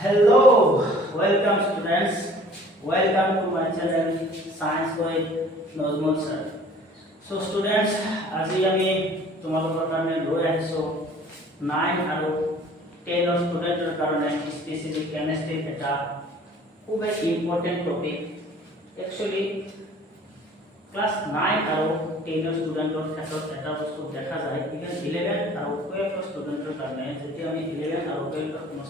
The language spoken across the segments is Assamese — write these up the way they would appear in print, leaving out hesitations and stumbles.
Hello, welcome students. Welcome to my channel Science with Nozmul sir. So students, আজি আমি তোমালোকৰ কাৰণে লৈ আহিছো 9 আৰু 10 ৰ ষ্টুডেন্টৰ কাৰণে স্পেচিফিক কেমিষ্ট্ৰি এটা খুব ইম্পৰ্টেন্ট টপিক। একচুয়ালি ক্লাস 9 আৰু 10 ৰ ষ্টুডেন্টৰ ক্ষেত্ৰত এটা বস্তু দেখা যায়, ইভেন 11 আৰু 12 ৰ ষ্টুডেন্টৰ কাৰণে যেতিয়া আমি 11 আৰু 12 ৰ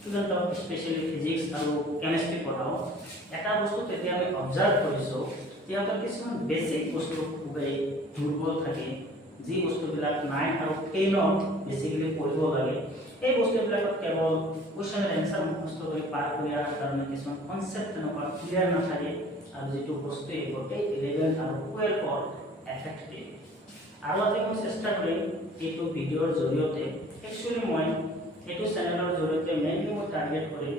ষ্টুডেন্টক স্পেশালি ফিজিক্স আৰু কেমিষ্ট্ৰি পঢ়াও, এটা বস্তু তেতিয়া আমি অবজাৰ্ভ কৰিছো তেওঁলোকৰ কিছুমান বেসিক বস্তু খুবেই দুৰ্বল থাকে, যি বস্তুবিলাক 9 আৰু 10 বেসিক্যালি পঢ়িব লাগে। এই বস্তুবিলাকত কেৱল কোৱেশ্চন এণ্ড আনসাৰ মুখস্থ কৰি পাৰ কৰি অহাৰ কাৰণে কিছুমান কনসেপ্ট তেনেকুৱা ক্লিয়াৰ নাথাকে, আৰু যেটো বস্তু এই 11 আৰু 12 এফেক্ট দিয়ে। আৰু আজি মই চেষ্টা কৰিম এইটো ভিডিঅ'ৰ জৰিয়তে, একচুয়ালি মই এইটো চেনেলৰ জৰিয়তে মেইনলি মই টাৰ্গেট কৰিম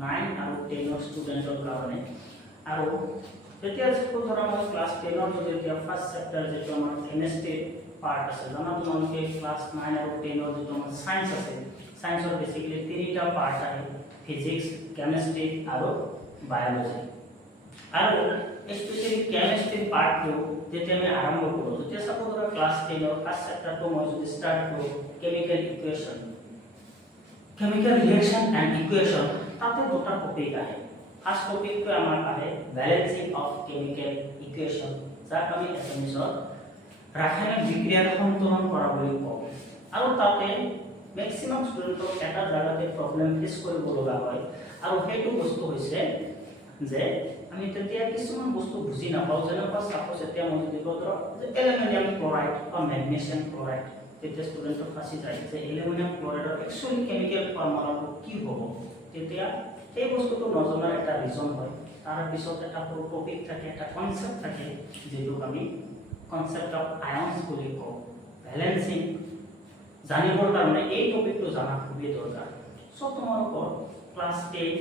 9 আৰু 10 ৰ ষ্টুডেন্টৰ কাৰণে। আৰু যেতিয়া স্কুল ধৰা মই ক্লাছ 10 ৰ যেতিয়া ফাৰ্স্ট চেপ্টাৰ যেটো আমাৰ কেমিষ্ট্ৰি পাৰ্ট আছে, জানা তোমালোকে ক্লাছ 9 আৰু 10 ৰ যেটো আমাৰ সায়েন্স আছে, সায়েন্সৰ বেসিক্যালি তিনিটা পাৰ্ট আছে, ফিজিক্স, কেমিষ্ট্ৰি আৰু বায়োলজি। আৰু স্পেশালি কেমিষ্ট্ৰি পাৰ্টটো যেতিয়া আমি আৰম্ভ কৰোঁ, যেতিয়া সাপোজ ধৰা ক্লাছ 10 ৰ ফাৰ্স্ট চেপ্টাৰটো মই যদি ষ্টাৰ্ট কৰোঁ chemical equation, chemical reaction and equation, তাতে দুটা টপিক আহে। ফাৰ্স্ট টপিকটো আমাৰ আহে ব্যালেন্সিং অফ কেমিক্যাল ইকুৱেশ্যন, যাক আমি এছামিছত ৰাসায়নিক বিক্ৰিয়াৰ সন্তুলন কৰা বুলি কওঁ। আৰু তাতে ম্যাক্সিমাম ষ্টুডেন্টক এটা জায়গাতে প্ৰবলেম ফেস কৰিব লগা হয়, আৰু সেইটো বস্তু হৈছে যে আমি তেতিয়া কিছুমান বস্তু বুজি নাপাওঁ, যেনেকুৱা সাপোজ এতিয়া মই যদি কওঁ যে এলুমিনিয়াম ক্লোৰাইড বা মেগনেছিয়াম ক্লোৰাইড, তেতিয়া ষ্টুডেন্টক ফাঁসি যায় যে এলুমিনিয়াম ক্লোৰাইডৰ একচুয়ালি কেমিক্যাল ফৰ্মুলাটো কি হ'ব। তেতিয়া এই বস্তুটো নজনাৰ এটা ৰিজন হয়, তাৰ পিছত এটা টপিক থাকে, এটা কনসেপ্ট থাকে, যেটোক আমি কনসেপ্ট অফ আয়ন্স বুলি কওঁ। ব্যালেন্সিং জানিবৰ কাৰণে এই টপিকটো জানা খুবেই দৰকাৰ। সো তোমালোকৰ ক্লাছ 10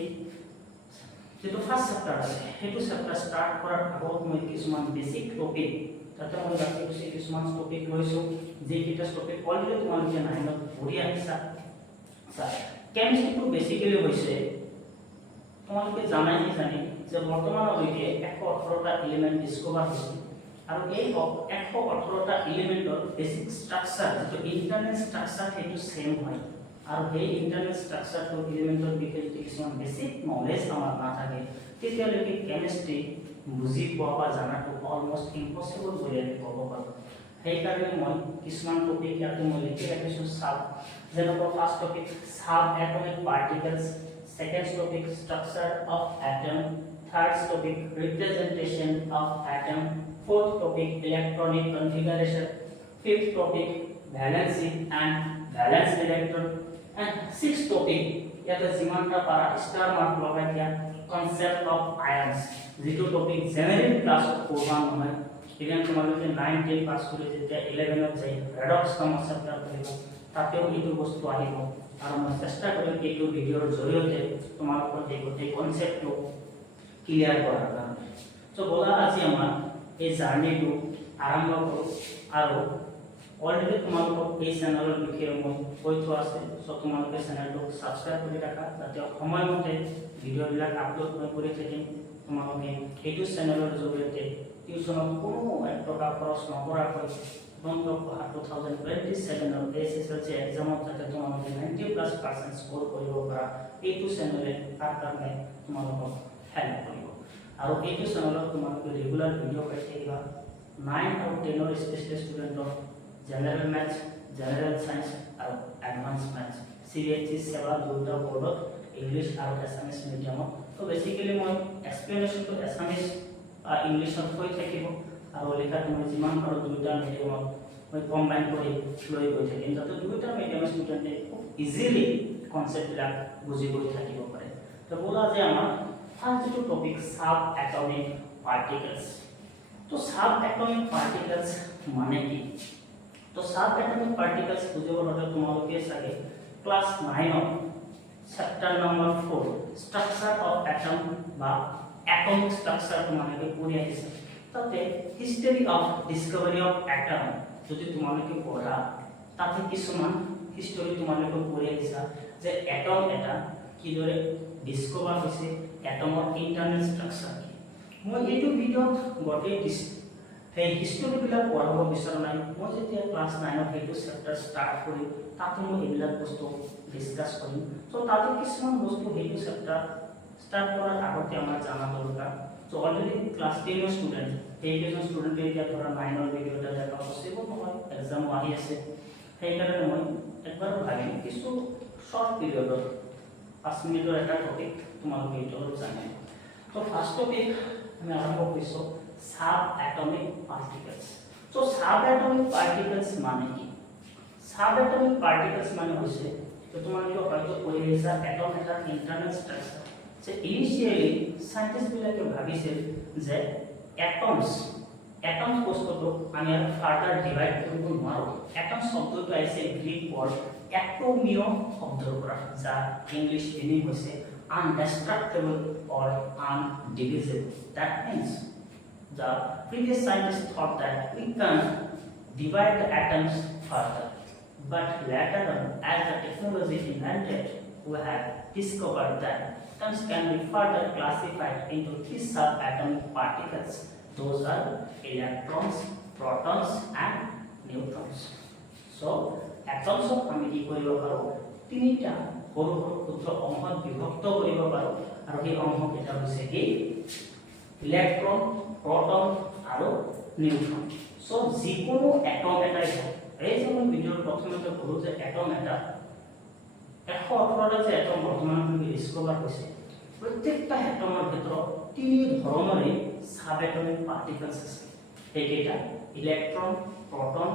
যেটো ফাৰ্স্ট চেপ্টাৰ আছে, সেইটো চেপ্টাৰ ষ্টাৰ্ট কৰাৰ আগত মই কিছুমান বেসিক টপিক তাতে মই বাকি কিছুমান টপিক লৈছো, যেকেইটা টপিক অলৰেডি তোমালোকে 9ত পঢ়ি আহিছা। কেমিষ্ট্ৰিটো বেসিক্যালি হৈছে তোমালোকে জানাই যে বৰ্তমানলৈকে 118টা এলিমেন্ট ডিসকভাৰ হৈছে, আৰু এই 118টা এলিমেন্টৰ বেসিক স্ট্ৰাকচাৰ যেটো ইন্টাৰনেল স্ট্ৰাকচাৰ সেইটো সেম হয়। আৰু এই ইন্টাৰনেল স্ট্ৰাকচাৰটো এলিমেন্টৰ বিষয়ে যদি কিছুমান বেসিক নলেজ আমাৰ নাথাকে, তেতিয়ালৈকে কেমিষ্ট্ৰি বুজি পোৱা বা জানাটো অলমোস্ট ইম্পসিবল বুলি আমি ক'ব পাৰোঁ। সেইকাৰণে মই কিছুমান টপিক ইয়াতে মই লিখি ৰাখিছোঁ। যেনেকুৱা first topic subatomic particles, second topic structure of atom, third topic representation of atom, fourth topic electronic configuration, fifth topic valency and valence electron, and six topic ইয়াতে যিমানটা পাৰা স্টাৰ মাৰ্ক লগাই দিয়া কনসেপ্ট অফ আয়ন্স, যেটো টপিক জেনাৰেল ক্লাছত পঢ়া নহয়। ইভেন তোমালোকে 9 10 পাস কৰি যেতিয়া 11ত যাই ৰেডক্স নামৰ চেপ্টাৰ পঢ়িব, তাতেও এইটো বস্তু আহিব। আৰু মই চেষ্টা কৰিম এইটো ভিডিঅ'ৰ জৰিয়তে তোমালোকৰ এই গোটেই কনসেপ্টটো ক্লিয়াৰ কৰাৰ কাৰণে। সো বলা আজি আমাৰ এই জাৰ্নিটো আৰম্ভ কৰোঁ। আৰু অলৰেডি তোমালোকক এই চেনেলৰ বিষয়ে মই কৈ থোৱা আছে, সো তোমালোকে চেনেলটো সাবস্ক্ৰাইব কৰি ৰাখা, যাতে সময়মতে ভিডিঅ'বিলাক আপলোড মই কৰি থাকিম। তোমালোকে এইটো চেনেলৰ জৰিয়তে টিউচনত কোনো এক টকা খৰচ নকৰাকৈ বন্ধক 2027 SSLC এক্সামত যাতে তোমালোকে 90+% স্কোৰ কৰিব পাৰা, এইটো চেনেলে তাৰ কাৰণে তোমালোকক হেল্প কৰিব। আৰু এইটো চেনেলত তোমালোকে ৰেগুলাৰ ভিডিঅ' পাই থাকিবা 9 আৰু 10 ৰ স্পেচিয়েল ষ্টুডেণ্টৰ জেনাৰেল মেথছ, জেনাৰেল সায়েন্স আৰু এডভান্স মেথছ, CBSE সেৱা দুটা বৰ্ডত ইংলিছ আৰু এছামিছ মিডিয়ামত। তো বেসিক্যালি মই এক্সপ্লেনেশনটো এছামিছ ইংলিছত হৈ থাকিব, আৰু লেখাটো মই যিমান পাৰোঁ দুটা মিডিয়ামত মই কম্বাইন কৰি লৈ গৈ থাকিম, যাতে দুটা মিডিয়ামৰ ষ্টুডেণ্টে খুব ইজিলি কনসেপ্টবিলাক বুজি গৈ থাকিব পাৰে। তো বলা যে আমাৰ ফাৰ্স্ট যেটো টপিক সাব এটমিক পাৰ্টিকলছ। তো সাব এটমিক পাৰ্টিকলছ মানে কি? তো সাব এটমিক পাৰ্টিকলছ বুজিবৰ বাবে তোমালোকে চাগে ক্লাছ 9ত chapter number 4 structure of atom বা এটমিক স্ট্রাকচার তোমাদেরকে পড়ে আসছে, তাতে history of discovery of atom যদি তোমাদেরকে পড়া, তাতে কিছুমান হিস্টরি তোমাদেরকে পড়ে আসছে যে এটম এটা কিদৰে ডিসকভাৰ হৈছে এটমৰ ইণ্টাৰনেল ষ্ট্ৰাকচাৰ কি মই এইটো ভিডিঅ'ত গোটেই সেই হিষ্টৰীবিলাক পঢ়াব বিচৰা নাই মই যেতিয়া ক্লাছ 9 ত সেইটো চেপ্টাৰ ষ্টাৰ্ট কৰিম তাতে মই এইবিলাক বস্তু ডিসকাস কৰিম সো তাতে কিছুমান বস্তু সেইটো চেপ্টাৰ ষ্টাৰ্ট কৰাৰ আগতে আমাৰ জানা দৰকাৰ সো অলৰেডি ক্লাছ 10 ৰ ষ্টুডেন্ট এইকেজন ষ্টুডেন্টে এতিয়া ধৰা 9 ৰ ভিডিঅ'টা দেখা পছিবল নহয় এক্সাম আহি আছে সেইকাৰণে মই একবাৰ ভাবিম কিছু শৰ্ট পিৰিয়ডত 5 মিনিটৰ এটা টপিক তোমালোকে এইটো জানিব তো ফাৰ্স্ট টপিক আমি আৰম্ভ কৰিছো sub atomic particles so sub atomic particles মানে কি সাব এটমিক পাৰ্টিকলছ মানে হৈছে তো তোমালোকে হয়তো পঢ়ি আহিছা এটম এটা ইন্টাৰনেল ষ্ট্ৰাকচাৰ যে ইনিশিয়ালি সায়েন্টিস্ট বিলাকে ভাবিছিল যে এটমছ বস্তুটো আমি আৰু ফাৰ্দাৰ ডিভাইড কৰিব নোৱাৰো এটম শব্দটো আহিছে গ্ৰীক ৱৰ্ড এটমিও শব্দৰ পৰা যা ইংলিছ মিনিং হৈছে undestructible or undivisible that means the previous scientists thought that we can divide the atoms further but later on as the technology invented we have discovered that atoms can be further classified into 3 subatomic particles those are electrons protons and neutrons so atoms আমি কি কৰিব পাৰো তিনিটা সৰু সৰু ক্ষুদ্ৰ অংশত বিভক্ত কৰিব পাৰো আৰু এই অংশ কেইটা হৈছে কি ইলেক্ট্ৰন প্ৰটন আৰু নিউট্ৰন সো যিকোনো এটম এটাই এই যে মই ভিডিঅ'ৰ প্ৰথমতে ক'লো যে এটম এটা 118টা যে এটম বৰ্তমান আমি ডিসকভাৰ হৈছে প্ৰত্যেকটা এটমৰ ভিতৰত তিনি ধৰণৰ সাব এটমিক পাৰ্টিকলছ আছে এইকেইটা ইলেক্ট্ৰন প্ৰটন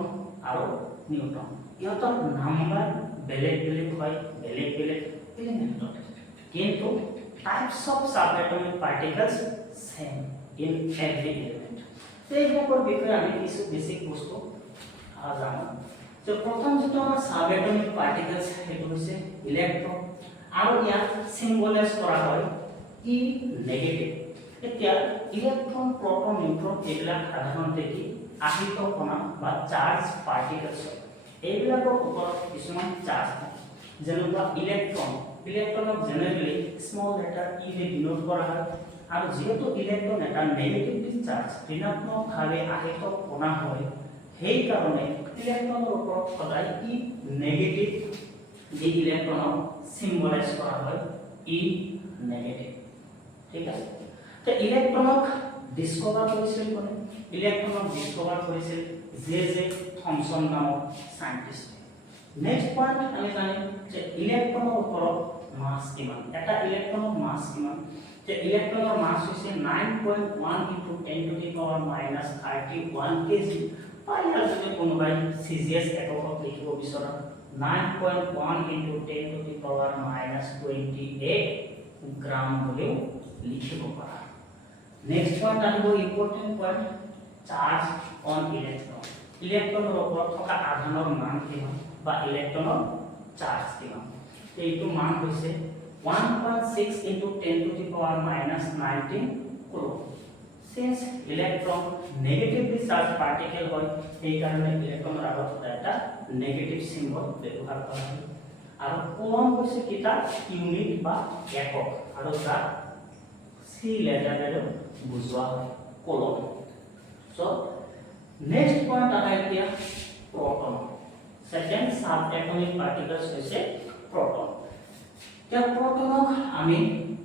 আৰু নিউট্ৰন ইহঁতৰ নাম্বাৰ বেলেগ বেলেগ হয় বেলেগ বেলেগ এলিমেন্টত কিন্তু types of subatomic particles same in every element এই ব্যাপার বিষয়ে আমি কিছু বেসিক বস্তু জানো তো প্রথম যেটা আমরা সাবএটমিক পার্টিকলস সেইটো হৈছে ইলেক্ট্রন আৰু ইয়াক সিম্বলাইজ কৰা হয় ই নেগেটিভ এতিয়া ইলেক্ট্ৰন প্ৰোটন নিউট্ৰন এগুলা সাধাৰণতে কি আহিত কণা বা চাৰ্জ পাৰ্টিকলস এইবিলাকৰ ওপৰত কিছুমান চাৰ্জ থাকে যেনেকুৱা ইলেক্ট্ৰনক জেনেৰেলি স্মল লেটাৰ ই ৰে ডিনোট কৰা হয় আৰু যেহেতু ইলেক্ট্ৰন এটা নেগেটিভলি চাৰ্জ ঋণাত্মকভাৱে আহিত কণা হয় সেই কাৰণে ইলেক্ট্ৰনৰ ওপৰত সদায় ই নেগেটিভ দি ইলেক্ট্ৰনক সিম্বলাইজ কৰা হয় ই নেগেটিভ ঠিক আছে তো ইলেক্ট্ৰনক ডিসকভাৰ কৰিছিল কোনে ইলেক্ট্ৰনক ডিসকভাৰ কৰিছিল জে থমসন নামৰ সায়েন্টিস্ট নেক্সট পয়েন্ট আমি জানি যে ইলেক্ট্ৰনৰ ওপৰত মাস কিমান এটা ইলেক্ট্ৰনৰ মাস কিমান যে ইলেক্ট্ৰনৰ মাস হৈছে 9.1 * 10 টু দি পাৱাৰ -31 কেজি পাইয়া যদি কোনোবাই সিজিএস এককত লিখিব বিচৰা 9.1 * 10 টু দি পাৱাৰ -28 গ্ৰাম বুলিও লিখিব পাৰা নেক্সট পয়েন্ট আহিব important point charge on electron ইলেক্ট্ৰনৰ ওপৰত থকা আধানৰ মান কিমান বা ইলেক্ট্ৰনৰ চাৰ্জ কিমান এইটো মান হৈছে 1.6 * 10 to the power -19 coulomb since electron negatively charged particle হয় এই কাৰণে ইলেক্ট্ৰনৰ আগত এটা নেগেটিভ সিম্বল ব্যৱহাৰ কৰা হয় আৰু কুলম হৈছে কিটা ইউনিট বা একক আৰু তাক সি লেটাৰেৰে বুজোৱা হয় কুলম সো নেক্সট পয়েন্ট আহে এতিয়া proton second subatomic particles হৈছে proton তে protonক আমি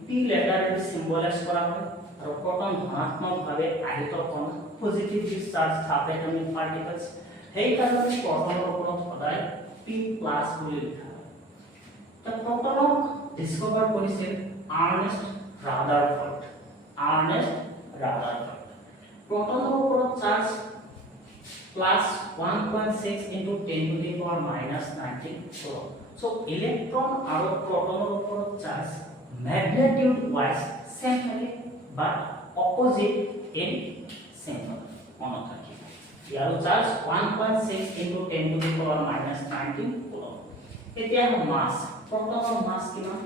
p লেটাৰেৰে সিম্বলাইজ কৰা হয় আৰু proton ধনাত্মকভাৱে আহিত কণা পজিটিভলি চাৰ্জ subatomic particles সেই কাৰণে protonৰ ওপৰত সদায় p+ বুলি লিখা হয় তে protonক ডিসকভাৰ কৰিছিল আৰ্নেষ্ট ৰাদাৰফৰ্ড protonৰ ওপৰত charge plus 1.6 into 10 to the power minus 19 coulomb. So electron আৰু protonৰ ওপৰত চাৰ্জ magnitude wise same থাকে but opposite in symbol মনত ৰাখিব ইয়াৰ charge 1.6 into 10 to the power minus 19 coulomb এতিয়া মাস protonৰ মাস কিমান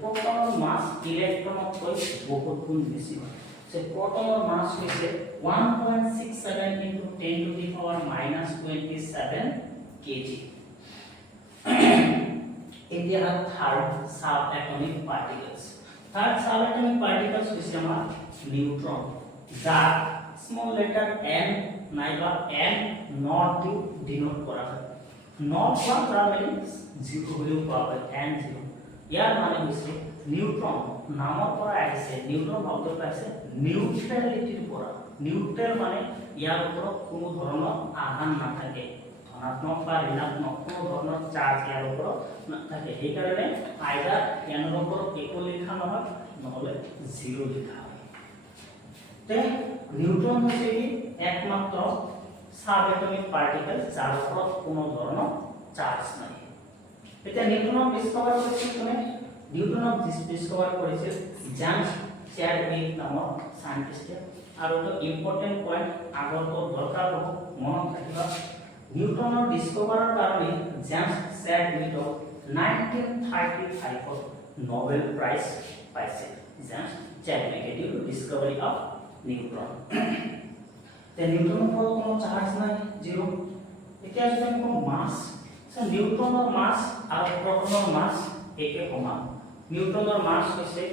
protonৰ মাস ইলেক্ট্ৰনতকৈ বহুত গুণ বেছি হয় so protonৰ মাস হৈছে 1.67 into 10 to the power minus 27 kg এতিয়া third sub atomic particles. Third sub atomic particles হৈছে আমাৰ নিউট্ৰন, যাক স্মল লেটাৰ n নাইবা n নট দি ডিনোট কৰা হয়। নট বা তাৰ মানে 0 বুলিও কোৱা হয়, n0। ইয়াৰ মানে হৈছে নিউট্ৰন নামৰ পৰা আহিছে, নিউট্ৰন শব্দটো আহিছে নিউট্ৰেলিটিৰ পৰা। নিউট্ৰেল মানে ইয়াৰ ওপৰত কোনো ধৰণৰ আধান নাথাকে, ধনাত্মক বা ঋণাত্মক কোনো ধৰণৰ চাৰ্জ ইয়াৰ ওপৰত নাথাকে। সেইকাৰণে আইদাৰ ইয়াৰ ওপৰত একো লিখা নহয় নহলে 0 লিখা হয়। তে নিউট্ৰন হৈছে কি একমাত্ৰ সাব এটমিক পাৰ্টিকেল যাৰ ওপৰত কোনো ধৰণৰ চাৰ্জ নাই। এতিয়া নিউট্ৰনক ডিসকভাৰ কৰিছিল কোনে? নিউট্ৰনক ডিসকভাৰ কৰিছিল জেমছ চ্যাডউইক নামৰ সাইন্টিস্টে। আৰু এটা ইম্পৰ্টেন্ট পইণ্ট আগৰটো দৰকাৰ হ'ব, মনত ৰাখিবা। নিউট্ৰনৰ ডিসকভাৰৰ কাৰণে জেমছ চ্যাডউইকক 1935 নোবেল প্ৰাইজ পাইছে। James Chadwick due to discovery of neutron. তে নিউট্ৰনৰ ওপৰত কোনো চাৰ্জ নাই, 0। এতিয়া যদি আমি কওঁ মাছ, নিউট্ৰনৰ মাছ আৰু প্ৰটনৰ মাছ একে সমান। নিউট্ৰনৰ মাছ হৈছে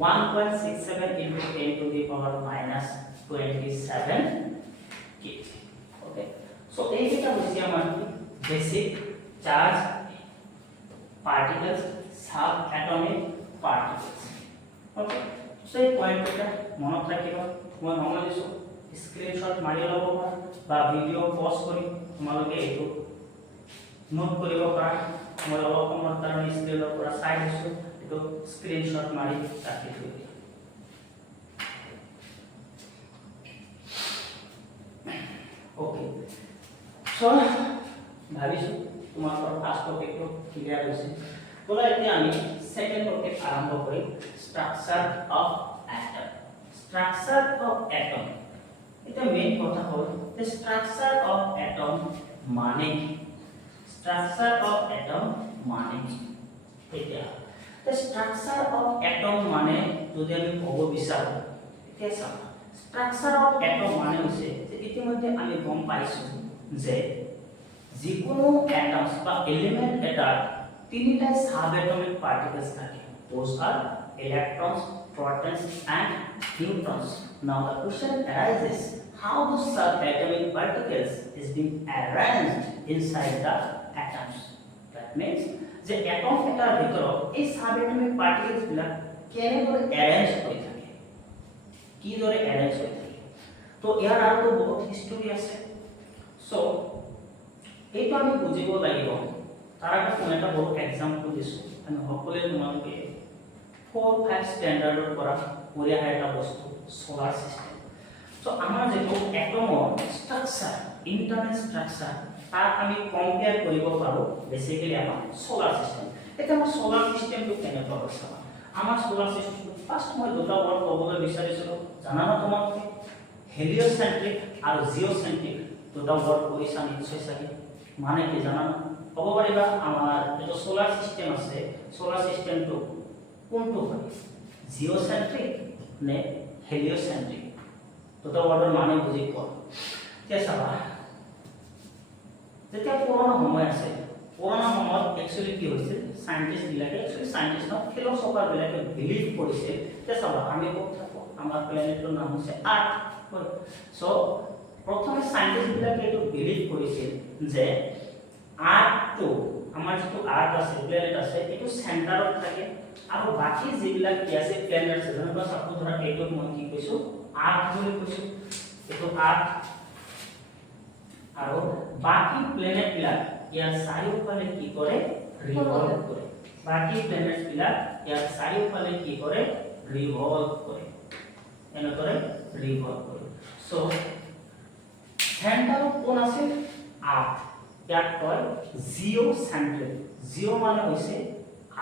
1.67 × 10⁻⁻27 kg। ওকে, সো এইটা হচ্ছে আমার basic charge particles, sub atomic particles. Okay, so এই পয়েন্টটা মনত রাখিব। মই মনত দিছো স্ক্রিনশট মাৰি ল'ব পাৰা বা ভিডিও পজ কৰি তোমালোকে এইটো নোট কৰিব পাৰা। মই অলপ সময়ৰ কাৰণে স্ক্ৰীনৰ পৰা চাই দিছো, এইটো স্ক্ৰিনশট মাৰি ৰাখি থৈ দিয়া। ওকে, সো ভাবিছো তোমালোকৰ ফাৰ্ষ্ট টপিকটো ক্লিয়াৰ হৈছে। বলা এতিয়া আমি সেকেন্ড টপিক আৰম্ভ কৰিম, structure of atom. Structure of atom, এটা মেইন কথা হ'ল যে স্ট্ৰাকচাৰ অফ এটম মানে কি? স্ট্ৰাকচাৰ অফ এটম মানে কি? এতিয়া স্ট্ৰাকচাৰ অফ এটম মানে যদি আমি ক'ব বিচাৰো, এতিয়া চাবা স্ট্ৰাকচাৰ অফ এটম মানে হৈছে যে ইতিমধ্যে আমি গম পাইছো যে যিকোনো এটমস বা এলিমেন্ট এটাৰ তিনিটা সাব এটমিক পাৰ্টিকলস থাকে। Those are electrons, protons and neutrons. Now the question arises, how those subatomic particles is being arranged inside the atoms? That means যে এটম এটাৰ ভিতৰত এই সাবএটমিক পাৰ্টিকলস বিলাক কেনেকৈ অ্যাৰেঞ্জ হৈ থাকে, কি দৰে অ্যাৰেঞ্জ হৈ থাকে। তো ইয়াৰ আৰু বহুত হিষ্টৰী আছে। সো এইটো আমি বুজিব লাগিব। তাৰ আগতে মই এটা বহুত এক্সাম্পল দিছো। আমি সকলোৱে তোমালোকে 4-5 স্ট্যান্ডাৰ্ডৰ পৰা পঢ়ি অহা এটা বস্তু সোলাৰ সিস্টেম। সো আমাৰ যেটো এটমৰ স্ট্ৰাকচাৰ, ইন্টাৰনেল স্ট্ৰাকচাৰ, তাক আমি কম্পেয়াৰ কৰিব পাৰো বেসিক্যালি আমাৰ সোলাৰ সিস্টেম। এটা আমাৰ সোলাৰ সিস্টেমটো কেনেকুৱা হৈছে? আমাৰ সোলাৰ সিস্টেম ফাৰ্স্ট মই দুটা ৱৰ্ড ক'বলৈ বিচাৰিছিলো, জানানা তোমালোকে? হেলিওসেন্ট্ৰিক আৰু জিওসেন্ট্ৰিক দুটা ৱৰ্ড পঢ়িছা নিশ্চয় চাগে। মানে কি জানানা? ক'ব পাৰিবা আমাৰ যেটো সোলাৰ সিস্টেম আছে, সোলাৰ সিস্টেমটো কোনটো হয়? জিওসেন্ট্ৰিক নে হেলিওসেন্ট্ৰিক? দুটা ৱৰ্ডৰ মানে বুজি পোৱা। এতিয়া চাবা, যেতিয়া পুৰণা সময় আছে, পুৰণা সময়ত একচুয়ালি কি হৈছিল, সায়েন্টিস্ট বিলাকে সায়েন্টিস্ট ন ফিলোসফাৰ বিলাকে বিলিভ কৰিছিল। এতিয়া চাবা আমি ক'ত থাকো, আমাৰ প্লেনেটৰ নাম হৈছে আৰ্থ। সো প্ৰথমে সায়েন্টিস্ট বিলাকে এইটো বিলিভ কৰিছিল যে আৰ্থটো, আমাৰ যেটো আৰ্থ আছে, প্লেনেট আছে, এইটো সেন্টাৰত থাকে আৰু বাকি যিবিলাক কি আছে প্লেনেট আছে, যেনেকৈ সাপোজ ধৰা এইটো মই কি কৈছো আৰ্থ বুলি কৈছো, এইটো আৰ্থ আৰু বাকি প্লেনেট বিলাক ইয়াৰ চাৰিওফালে কি কৰে, ৰিভলভ কৰে। বাকি প্লেনেট বিলাক ইয়াৰ চাৰিওফালে কি কৰে, ৰিভলভ কৰে, এনেকৈ ৰিভলভ কৰে। সো সেন্টাৰত কোন আছে? আৰ্থ। ইয়াক কয় জিওসেন্ট্ৰিক। জিও মানে হৈছে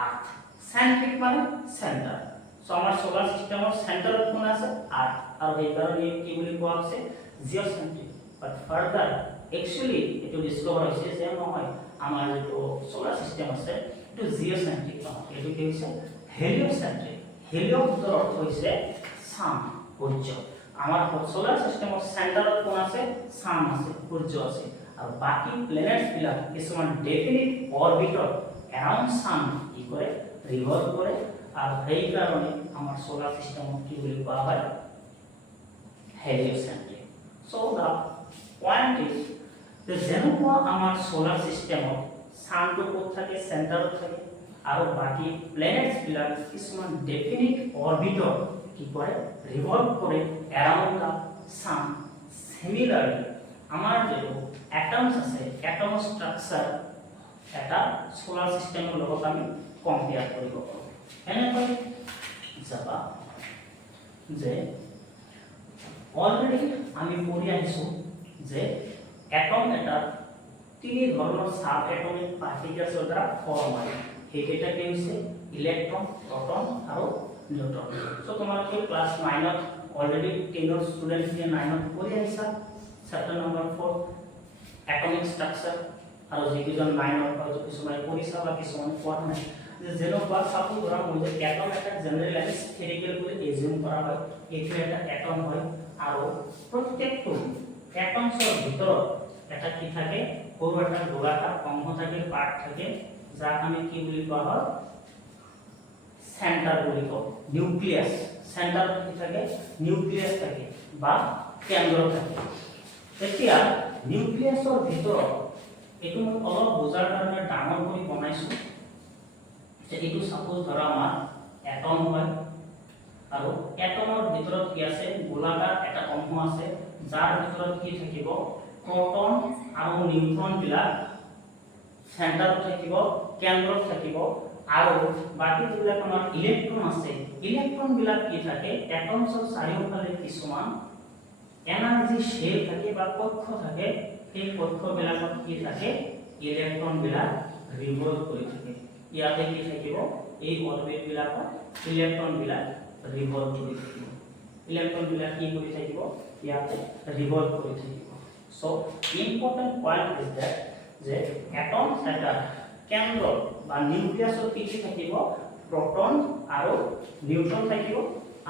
আৰ্থ, সেন্ট্ৰিক মানে সেন্টাৰ। সো আমাৰ সোলাৰ সিস্টেমৰ সেন্টাৰত কোন আছে? আৰ্থ, আৰু এই কাৰণে কি বুলি কোৱা হৈছে জিওসেন্ট্ৰিক। বাট ফাৰ্দাৰ একচুয়ালি এটো ডিসকভাৰ হৈছে যে নহয়, আমাৰ যেটো সোলাৰ সিস্টেম আছে এটো জিওসেন্ট্ৰিক নহয়, এটো কি হৈছে হেলিওসেন্ট্ৰিক। হেলিও শব্দৰ অৰ্থ হৈছে সান, সূৰ্য। আমাৰ সোলাৰ সিস্টেমৰ সেন্টাৰত কোন আছে? সান আছে, সূৰ্য আছে। আৰু বাকি প্লেনেটস বিলাক কিছুমান ডেফিনিট অৰবিটত এৰাউণ্ড সান কি কৰে ৰিভলভ কৰে আৰু সেই কাৰণে আমাৰ সোলাৰ সিস্টেমক কি বুলি কোৱা হয় হেলিওসেন্ট্ৰিক সো দা পয়েন্ট ইজ যে যেনেকুৱা আমাৰ সোলাৰ সিস্টেমত সানটো ক'ত থাকে চেণ্টাৰত থাকে আৰু বাকি প্লেনেটস বিলাক কিছুমান ডেফিনিট অৰবিটত কি কৰে ৰিভলভ কৰে এৰাউণ্ড দা সান সিমিলাৰলি আমাৰ যে এটমস আছে এটম স্ট্ৰাকচাৰ এটা সোলাৰ সিস্টেমৰ লগত আমি কম্পেয়াৰ কৰিব পাৰোঁ এনেকৈ যাবা যে অলৰেডি আমি পঢ়ি আহিছোঁ যে এটম এটা তিনি ধৰণৰ সাব এটমিক পাৰ্টিকেলছৰ দ্বাৰা ফৰ্ম হয় সেইকেইটা কি হৈছে ইলেক্ট্ৰন প্ৰটন আৰু নিউট্ৰন সো তোমালোকে ক্লাছ 9ত অলৰেডি 10ৰ ষ্টুডেণ্টে 9ত পঢ়ি আহিছা চেপ্টাৰ নম্বৰ 4 এটমিক স্ট্ৰাকচাৰ আৰু যিকেইজন 9ৰ হয়তো কিছুমানে পঢ়িছা বা কিছুমানে পঢ়া নাই যে যেনেকুৱা সাপোজ ধৰা মই যে এটম এটা জেনেৰেল এটা স্ফেৰিকেল বুলি এজিউম কৰা হয় এইটো এটা এটম হয় আৰু প্ৰত্যেকটো এটমছৰ ভিতৰত এটা কি থাকে সৰু এটা গোলাকাৰ অংশ থাকে পাৰ্ট থাকে যাক আমি কি বুলি কোৱা হয় সেন্টাৰ বুলি কওঁ নিউক্লিয়াস সেন্টাৰত কি থাকে নিউক্লিয়াস থাকে বা কেন্দ্ৰ থাকে এতিয়া নিউক্লিয়াছৰ ভিতৰত এইটো মই অলপ বুজাৰ কাৰণে ডাঙৰ কৰি বনাইছো যে এইটো সাপোজ ধৰা আমাৰ এটম হয় আৰু এটমৰ ভিতৰত কি আছে গোলাকাৰ এটা অংশ আছে যাৰ ভিতৰত কি থাকিব প্ৰটন আৰু নিউট্ৰন বিলাক সেন্টাৰত থাকিব কেন্দ্ৰত থাকিব আৰু বাকি যিবিলাক আমাৰ ইলেক্ট্ৰন আছে ইলেক্ট্ৰন বিলাক কি থাকে এটমছৰ চাৰিওফালে কিছুমান এনাৰ্জি শেল থাকে বা কক্ষ থাকে এই কক্ষবিলাকত কি থাকে ইলেক্ট্ৰন বিলাক ৰিভলভ কৰি থাকে ইয়াতে কি থাকিব এই অৰবিট বিলাকত ইলেক্ট্ৰন বিলাক ৰিভলভ কৰি থাকিব ইলেক্ট্ৰন বিলাক কি কৰি থাকিব ইয়াতে ৰিভলভ কৰি থাকিব so important point is that যে এটম এটা কেন্দ্ৰ বা নিউক্লিয়াছত কি থাকিব প্ৰটন আৰু নিউট্ৰন থাকিব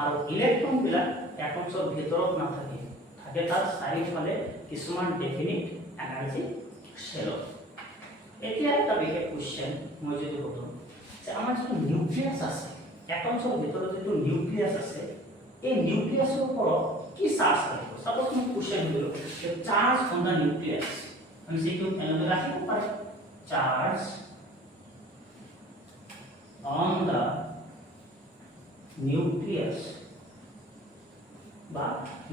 আৰু ইলেক্ট্ৰন বিলাক এটমছৰ ভিতৰত নাথাকে থাকে তাৰ চাৰিওফালে কিছুমান ডেফিনিট এনাৰ্জি শেলত এতিয়া এটা বিশেষ কোৱেশ্চন মই যদি সুধো যে আমাৰ যিটো নিউক্লিয়াছ আছে এটমছৰ ভিতৰত যিটো নিউক্লিয়াছ আছে এই নিউক্লিয়াছৰ ওপৰত কি চাৰ্জ থাকিব সাপোজ মই কোৱেশ্চন দিলো যে চাৰ্জ অন দা নিউক্লিয়াছ আমি সেইটো এনেকৈ ৰাখিব পাৰোঁ চাৰ্জ on the nucleus বা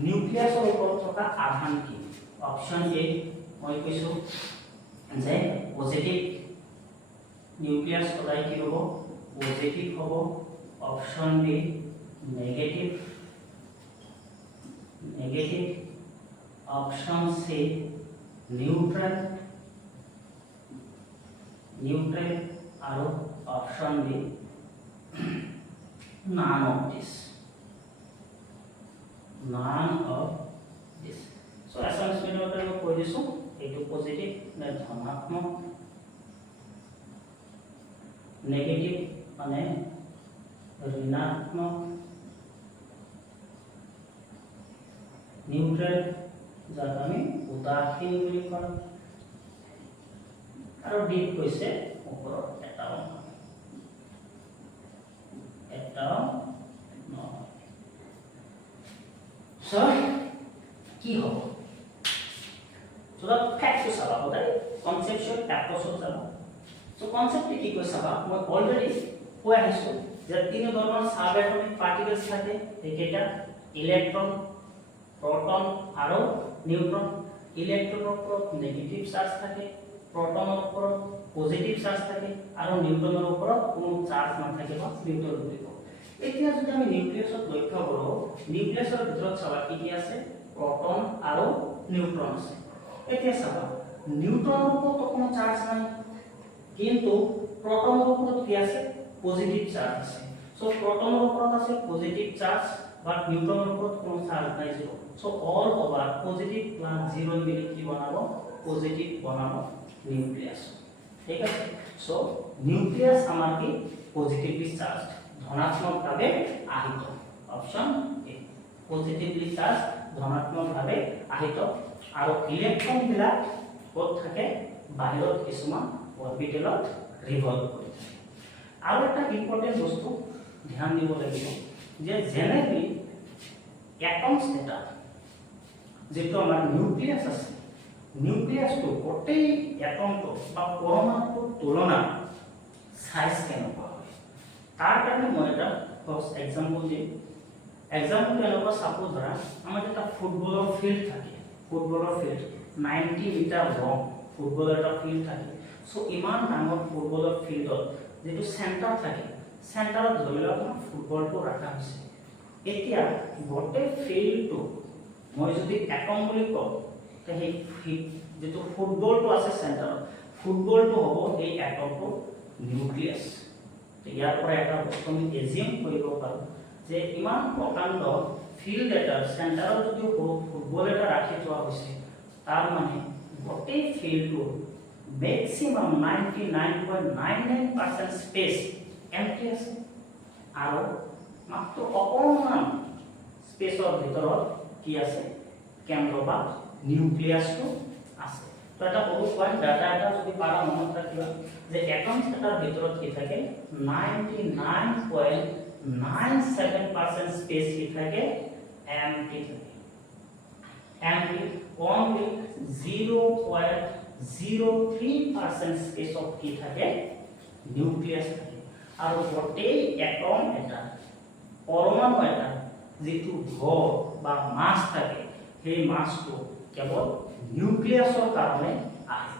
নিউক্লিয়াছৰ ওপৰত থকা আধান কি অপচন এ মই কৈছো যে পজিটিভ নিউক্লিয়াছ সদায় কি হ'ব পজিটিভ হ'ব option B negative option C neutral আৰু option B none of this so assessment order মই কৈ দিছো এইটো পজিটিভ নে ধনাত্মক নেগেটিভ মানে ঋণাত্মক নিউট্ৰেল যাক আমি উদাসীন বুলি কওঁ আৰু ডি কৈছে ওপৰত এটা so কি হ'ব so the fact to sala hotai conceptual approach to sala so concept কি কৈ চাবা মই অলৰেডি কৈ আহিছো যে তিনি ধৰণৰ সাব এটমিক পাৰ্টিকেলছ থাকে এইকেইটা ইলেক্ট্ৰন প্ৰটন আৰু নিউট্ৰন ইলেক্ট্ৰনৰ ওপৰত নেগেটিভ চাৰ্জ থাকে প্ৰটনৰ ওপৰত পজিটিভ চাৰ্জ থাকে আৰু নিউট্ৰনৰ ওপৰত কোনো চাৰ্জ নাথাকে বা নিউট্ৰল বুলি কওঁ এতিয়া যদি আমি নিউক্লিয়াছত লক্ষ্য কৰোঁ নিউক্লিয়াছৰ ভিতৰত চাবা কি আছে প্ৰটন আৰু নিউট্ৰন আছে এতিয়া চাবা নিউট্ৰনৰ ওপৰত কোনো চাৰ্জ নাই কিন্তু প্ৰটনৰ ওপৰত কি আছে পজিটিভ চাৰ্জ আছে সো প্ৰটনৰ ওপৰত আছে পজিটিভ চাৰ্জ বাট নিউট্ৰনৰ ওপৰত কোনো চাৰ্জ নাই zero so all over positive plus zero মিলি কি বনাব পজিটিভ বনাব নিউক্লিয়াছ ঠিক আছে সো নিউক্লিয়াছ আমাৰ কি পজিটিভলি চাৰ্জ ধনাত্মকভাৱে আহিত অপচন এ পজিটিভলি চাৰ্জ ধনাত্মকভাৱে আহিত আৰু ইলেক্ট্ৰন বিলাক ক'ত থাকে বাহিৰত কিছুমান অৰবিটেলত ৰিভলভ কৰে আৰু এটা ইম্পৰ্টেণ্ট বস্তু ধ্যান দিব লাগিব যে জেনেৰেলি এটমছ এটা যেটো আমাৰ নিউক্লিয়াছ আছে নিউক্লিয়াছটো গোটেই এটমটো বা পৰমাণুটোৰ তুলনাত সাইজ কেনেকুৱা হয় তাৰ কাৰণে মই এটা এক্সাম্পল দিম এক্সাম্পল এনেকুৱা সাপোজ ধৰা আমাৰ এটা ফুটবলৰ ফিল্ড থাকে ফুটবলৰ ফিল্ড 90 মিটাৰ লং ফুটবলৰ এটা ফিল্ড থাকে সো ইমান ডাঙৰ ফুটবলৰ ফিল্ডত যেটো সেন্টাৰ থাকে সেন্টাৰত ধৰি লওক ফুটবলটো ৰাখা হৈছে এতিয়া গোটেই ফিল্ডটো মই যদি এটম বুলি কওঁ তে সেই যেটো ফুটবলটো আছে সেন্টাৰত ফুটবলটো হ'ব এই এটমটো নিউক্লিয়াছ ইয়াৰ পৰা এটা বস্তু আমি এজিউম কৰিব পাৰোঁ যে ইমান প্ৰকাণ্ড ফিল্ড এটাৰ সেন্টাৰত যদি ফুটবল এটা ৰাখি থোৱা হৈছে তাৰ মানে গোটেই ফিল্ডটো ম্যাক্সিমাম 99.99% স্পেস এম্পটি আছে আৰু মাত্ৰ অকণমান স্পেসৰ ভিতৰত কি আছে কেন্দ্ৰ বা নিউক্লিয়াছটো আছে তো এটা সৰু পইণ্ট ডাটা এটা যদি পাৰা মনত ৰাখিবা যে এটমছ এটাৰ ভিতৰত কি থাকে 99.97% স্পেস কি থাকে এম্পটি থাকে এম্পটি only 0.03% স্পেস অফ কি থাকে নিউক্লিয়াছ থাকে আৰু গোটেই এটম এটা পৰমাণু এটা যেটো ভৰ বা মাছ থাকে সেই মাছটো কেৱল নিউক্লিয়াছৰ কাৰণে আহে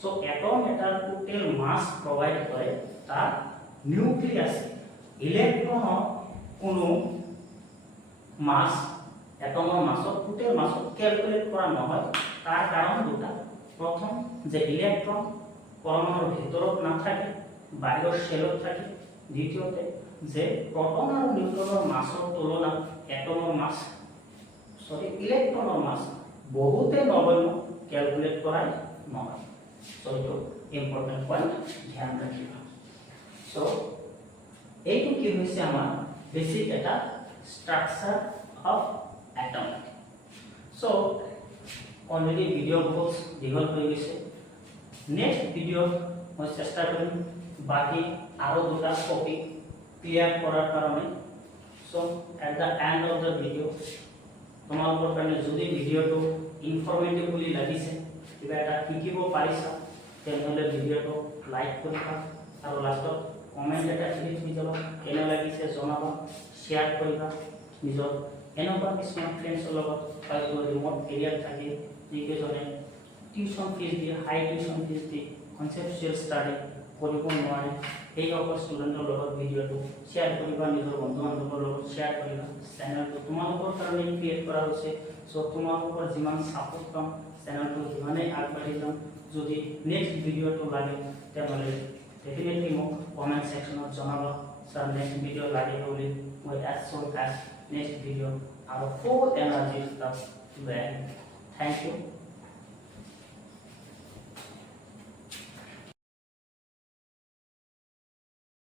সো এটম এটাৰ টোটেল মাছ প্ৰভাইড কৰে তাৰ নিউক্লিয়াছ ইলেক্ট্ৰনৰ কোনো মাছ এটমৰ মাছৰ টোটেল মাছক ক্যালকুলেট কৰা নহয় তাৰ কাৰণ দুটা প্ৰথম যে ইলেক্ট্ৰন পৰমাণুৰ ভিতৰত নাথাকে বাহিৰৰ শেলত থাকে দ্বিতীয়তে যে প্ৰটন আৰু নিউট্ৰনৰ মাছৰ তুলনাত এটমৰ মাছ ইলেক্ট্ৰনৰ মাছ বহুতে নগণ্য ক্যালকুলেট কৰাই নহয় সো এইটো ইম্পৰ্টেণ্ট পইণ্ট ধ্যান ৰাখিবা সো এইটো কি হৈছে আমাৰ বেসিক এটা structure of atom so already video বহুত দীঘল হৈ গৈছে নেক্সট ভিডিও মই চেষ্টা কৰিম বাকি আৰু দুটা টপিক ক্লিয়াৰ কৰাৰ কাৰণে so at the end of the video তোমালোকৰ কাৰণে যদি ভিডিওটো ইনফৰমেটিভ বুলি লাগিছে কিবা এটা শিকিব পাৰিছা তেনেহলে ভিডিওটো লাইক কৰিবা আৰু লাষ্টত কমেন্ট এটা দি থৈ যাবা কেনে লাগিছে জনাবা শেয়াৰ কৰিবা নিজৰ এনেকুৱা কিছুমান ফ্ৰেণ্ডছৰ লগত হয়তো ৰিমোট এৰিয়াত থাকে যিকেইজনে টিউশ্যন ফিজ দিয়ে হাই টিউশ্যন ফিজ দিয়ে কনচেপচুৱেল ষ্টাডি কৰিব নোৱাৰে সেইসকল ষ্টুডেণ্টৰ লগত ভিডিঅ'টো শ্বেয়াৰ কৰিবা নিজৰ বন্ধু বান্ধৱৰ লগত শ্বেয়াৰ কৰিবা চেনেলটো তোমালোকৰ কাৰণে ক্ৰিয়েট কৰা হৈছে চ' তোমালোকৰ যিমান ছাপোৰ্ট পাম চেনেলটো সিমানেই আগবাঢ়ি যাম যদি নেক্সট ভিডিঅ'টো লাগে তেনেহ'লে ডেফিনেটলি মোক কমেণ্ট ছেকশ্যনত জনাবা ছাৰ নেক্সট ভিডিঅ' লাগে বুলি মই এজ চুন as next video our full energy stuff. Thank you.